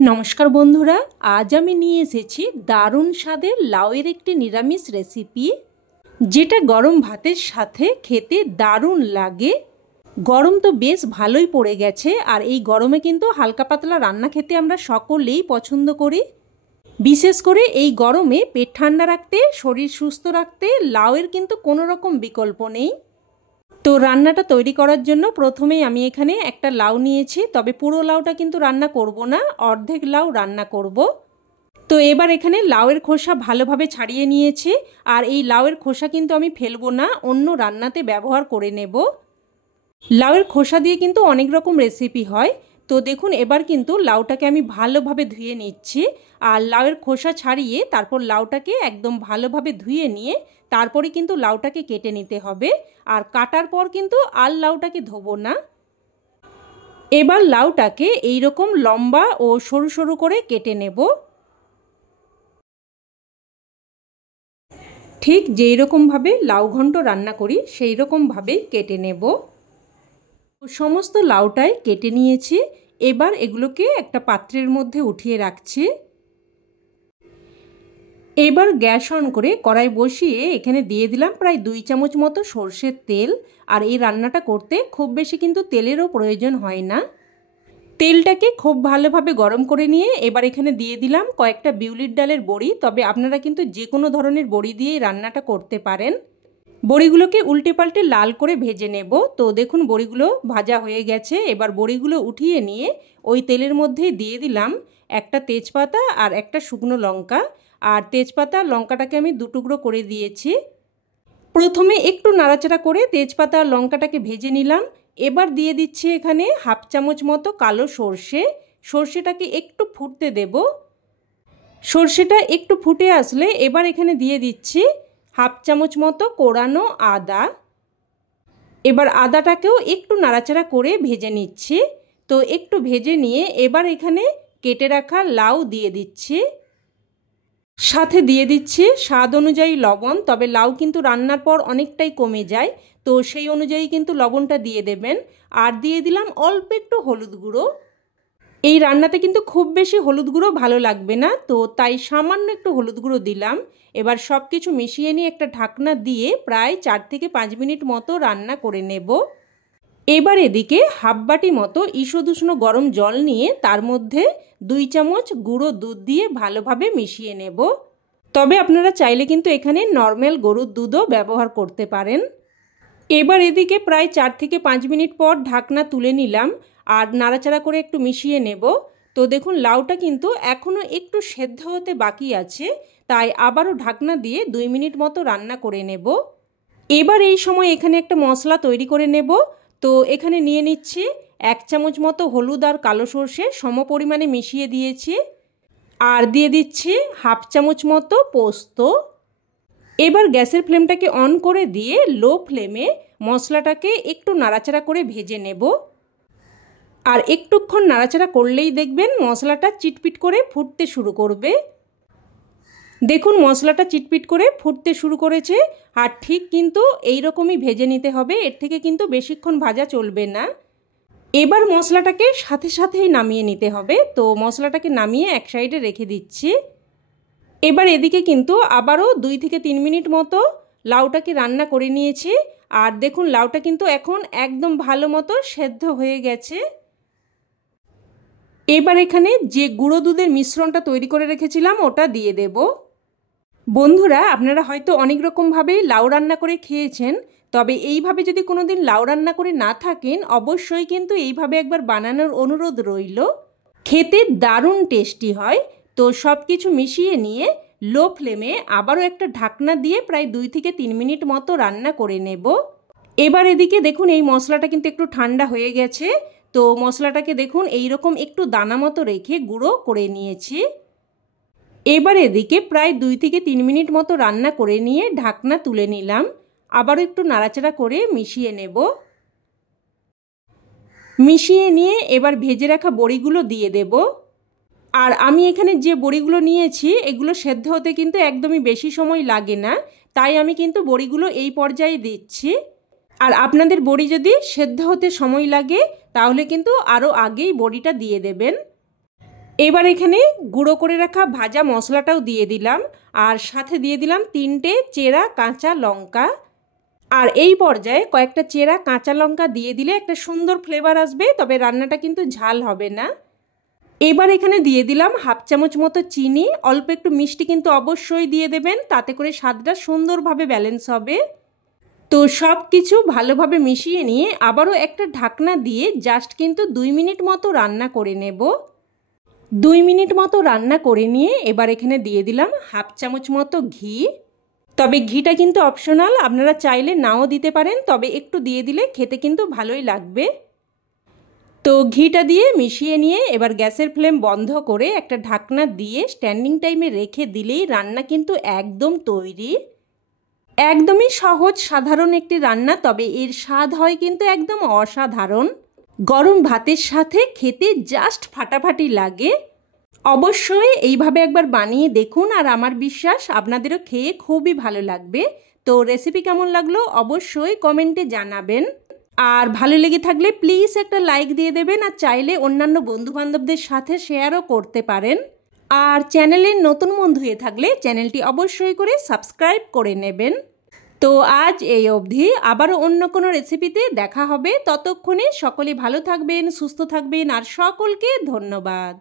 নমস্কার বন্ধুরা, আজ আমি নিয়ে এসেছি দারুণ স্বাদের লাউয়ের একটি নিরামিষ রেসিপি, যেটা গরম ভাতের সাথে খেতে দারুণ লাগে। গরম তো বেশ ভালোই পড়ে গেছে, আর এই গরমে কিন্তু হালকা পাতলা রান্না খেতে আমরা সকলেই পছন্দ করি। বিশেষ করে এই গরমে পেট ঠান্ডা রাখতে, শরীর সুস্থ রাখতে লাউয়ের কিন্তু কোনো রকম বিকল্প নেই। তো রান্নাটা তৈরি করার জন্য প্রথমেই আমি এখানে একটা লাউ নিয়েছি, তবে পুরো লাউটা কিন্তু রান্না করব না, অর্ধেক লাউ রান্না করব। তো এবার এখানে লাউয়ের খোসা ভালোভাবে ছাড়িয়ে নিয়েছি, আর এই লাউয়ের খোসা কিন্তু আমি ফেলবো না, অন্য রান্নাতে ব্যবহার করে নেব। লাউয়ের খোসা দিয়ে কিন্তু অনেক রকম রেসিপি হয়। তো দেখুন, এবার কিন্তু লাউটাকে আমি ভালোভাবে ধুয়ে নিচ্ছি, আর লাউয়ের খোসা ছাড়িয়ে তারপর লাউটাকে একদম ভালোভাবে ধুয়ে নিয়ে তারপরে কিন্তু লাউটাকে কেটে নিতে হবে। আর কাটার পর কিন্তু আর লাউটাকে ধোবো না। এবার লাউটাকে এইরকম লম্বা ও সরু সরু করে কেটে নেব, ঠিক যেই রকমভাবে লাউ ঘন্ট রান্না করি সেই রকমভাবেই কেটে নেব। সমস্ত লাউটাই কেটে নিয়েছি, এবার এগুলোকে একটা পাত্রের মধ্যে উঠিয়ে রাখছি। এবার গ্যাস অন করে কড়াই বসিয়ে এখানে দিয়ে দিলাম প্রায় 2 চামচ মতো সরষের তেল। আর এই রান্নাটা করতে খুব বেশি কিন্তু তেলেরও প্রয়োজন হয় না। তেলটাকে খুব ভালোভাবে গরম করে নিয়ে এবার এখানে দিয়ে দিলাম কয়েকটা বিউলির ডালের বড়ি, তবে আপনারা কিন্তু যে কোনো ধরনের বড়ি দিয়েই রান্নাটা করতে পারেন। বড়িগুলোকে উল্টে পাল্টে লাল করে ভেজে নেব। তো দেখুন, বড়িগুলো ভাজা হয়ে গেছে। এবার বড়িগুলো উঠিয়ে নিয়ে ওই তেলের মধ্যে দিয়ে দিলাম একটা তেজপাতা আর একটা শুকনো লঙ্কা। আর তেজপাতা লঙ্কাটাকে আমি 2 টুকরো করে দিয়েছি। প্রথমে একটু নাড়াচাড়া করে তেজপাতা আর লঙ্কাটাকে ভেজে নিলাম। এবার দিয়ে দিচ্ছি এখানে 1/2 চামচ মতো কালো সর্ষে। সর্ষেটাকে একটু ফুটতে দেব। সর্ষেটা একটু ফুটে আসলে এবার এখানে দিয়ে দিচ্ছি 1/2 চামচ মতো কোড়ানো আদা। এবার আদাটাকেও একটু নাড়াচাড়া করে ভেজে নিচ্ছি। তো একটু ভেজে নিয়ে এবার এখানে কেটে রাখা লাউ দিয়ে দিচ্ছি, সাথে দিয়ে দিচ্ছি স্বাদ অনুযায়ী লবণ। তবে লাউ কিন্তু রান্নার পর অনেকটাই কমে যায়, তো সেই অনুযায়ী কিন্তু লবণটা দিয়ে দেবেন। আর দিয়ে দিলাম অল্প একটু হলুদ গুঁড়ো। এই রান্নাতে কিন্তু খুব বেশি হলুদ গুঁড়ো ভালো লাগবে না, তো তাই সামান্য একটু হলুদ গুঁড়ো দিলাম। এবার সব কিছু মিশিয়ে নিয়ে একটা ঢাকনা দিয়ে প্রায় 4 থেকে 5 মিনিট মতো রান্না করে নেব। এবার এদিকে 1/2 বাটি মতো ঈষৎ উষ্ণ গরম জল নিয়ে তার মধ্যে 2 চামচ গুঁড়ো দুধ দিয়ে ভালোভাবে মিশিয়ে নেব। তবে আপনারা চাইলে কিন্তু এখানে নর্মাল গরুর দুধও ব্যবহার করতে পারেন। এবার এদিকে প্রায় 4 থেকে 5 মিনিট পর ঢাকনা তুলে নিলাম, আর নাড়াচাড়া করে একটু মিশিয়ে নেব। তো দেখুন, লাউটা কিন্তু এখনও একটু সেদ্ধ হতে বাকি আছে, তাই আবারও ঢাকনা দিয়ে 2 মিনিট মতো রান্না করে নেব। এবার এই সময় এখানে একটা মশলা তৈরি করে নেব। তো এখানে নিয়ে নিচ্ছি 1 চামচ মতো হলুদ আর কালো সর্ষে সমপরিমাণে মিশিয়ে দিয়েছি, আর দিয়ে দিচ্ছি 1/2 চামচ মতো পোস্ত। এবার গ্যাসের ফ্লেমটাকে অন করে দিয়ে লো ফ্লেমে মশলাটাকে একটু নাড়াচাড়া করে ভেজে নেব। আর একটুক্ষণ নাড়াচাড়া করলেই দেখবেন মশলাটা চিটপিট করে ফুটতে শুরু করবে। দেখুন, মশলাটা চিটপিট করে ফুটতে শুরু করেছে, আর ঠিক কিন্তু এই রকমই ভেজে নিতে হবে, এর থেকে কিন্তু বেশিক্ষণ ভাজা চলবে না। এবার মশলাটাকে সাথে সাথেই নামিয়ে নিতে হবে। তো মশলাটাকে নামিয়ে এক সাইডে রেখে দিচ্ছি। এবার এদিকে কিন্তু আবারও 2 থেকে 3 মিনিট মতো লাউটাকে রান্না করে নিয়েছি, আর দেখুন লাউটা কিন্তু এখন একদম ভালো মতো সেদ্ধ হয়ে গেছে। এবার এখানে যে গুঁড়ো দুধের মিশ্রণটা তৈরি করে রেখেছিলাম ওটা দিয়ে দেব। বন্ধুরা, আপনারা হয়তো অনেক রকমভাবেই লাউ রান্না করে খেয়েছেন, তবে এইভাবে যদি কোনোদিন লাউ রান্না করে না থাকেন অবশ্যই কিন্তু এইভাবে একবার বানানোর অনুরোধ রইল। খেতে দারুণ টেস্টি হয়। তো সব কিছু মিশিয়ে নিয়ে লো ফ্লেমে আবারও একটা ঢাকনা দিয়ে প্রায় 2 থেকে 3 মিনিট মতো রান্না করে নেব। এবার এদিকে দেখুন, এই মশলাটা কিন্তু একটু ঠান্ডা হয়ে গেছে। তো মশলাটাকে দেখুন এইরকম একটু দানা মতো রেখে গুঁড়ো করে নিয়েছি। এবার এদিকে প্রায় 2 থেকে 3 মিনিট মতো রান্না করে নিয়ে ঢাকনা তুলে নিলাম। আবারও একটু নাড়াচাড়া করে মিশিয়ে নেব। মিশিয়ে নিয়ে এবার ভেজে রাখা বড়িগুলো দিয়ে দেব। আর আমি এখানে যে বড়িগুলো নিয়েছি এগুলো সেদ্ধ হতে কিন্তু একদমই বেশি সময় লাগে না, তাই আমি কিন্তু বড়িগুলো এই পর্যায়ে দিচ্ছি। আর আপনাদের বড়ি যদি সেদ্ধ হতে সময় লাগে তাহলে কিন্তু আরও আগেই বড়িটা দিয়ে দেবেন। এবার এখানে গুঁড়ো করে রাখা ভাজা মশলাটাও দিয়ে দিলাম, আর সাথে দিয়ে দিলাম 3টে চেরা কাঁচা লঙ্কা। আর এই পর্যায়ে কয়েকটা চেরা কাঁচা লঙ্কা দিয়ে দিলে একটা সুন্দর ফ্লেভার আসবে, তবে রান্নাটা কিন্তু ঝাল হবে না। এবার এখানে দিয়ে দিলাম 1/2 চামচ মতো চিনি। অল্প একটু মিষ্টি কিন্তু অবশ্যই দিয়ে দেবেন, তাতে করে স্বাদটা সুন্দরভাবে ব্যালেন্স হবে। তো সব কিছু ভালোভাবে মিশিয়ে নিয়ে আবারও একটা ঢাকনা দিয়ে জাস্ট কিন্তু 2 মিনিট মতো রান্না করে নেব। 2 মিনিট মতো রান্না করে নিয়ে এবার এখানে দিয়ে দিলাম 1/2 চামচ মতো ঘি। তবে ঘিটা কিন্তু অপশনাল, আপনারা চাইলে নাও দিতে পারেন, তবে একটু দিয়ে দিলে খেতে কিন্তু ভালোই লাগবে। তো ঘিটা দিয়ে মিশিয়ে নিয়ে এবার গ্যাসের ফ্লেম বন্ধ করে একটা ঢাকনা দিয়ে স্ট্যান্ডিং টাইমে রেখে দিলেই রান্না কিন্তু একদম তৈরি। একদমই সহজ সাধারণ একটি রান্না, তবে এর স্বাদ হয় কিন্তু একদম অসাধারণ। গরম ভাতের সাথে খেতে জাস্ট ফাটাফাটি লাগে। অবশ্যই এইভাবে একবার বানিয়ে দেখুন, আর আমার বিশ্বাস আপনাদেরও খেয়ে খুবই ভালো লাগবে। তো রেসিপি কেমন লাগলো অবশ্যই কমেন্টে জানাবেন, আর ভালো লেগে থাকলে প্লিজ একটা লাইক দিয়ে দেবেন, আর চাইলে অন্যান্য বন্ধুবান্ধবদের সাথে শেয়ারও করতে পারেন। আর চ্যানেলের নতুন বন্ধু হয়ে থাকলে চ্যানেলটি অবশ্যই করে সাবস্ক্রাইব করে নেবেন। তো আজ এই অবধি, আবারও অন্য কোনো রেসিপিতে দেখা হবে। ততক্ষণে সকলে ভালো থাকবেন, সুস্থ থাকবেন, আর সকলকে ধন্যবাদ।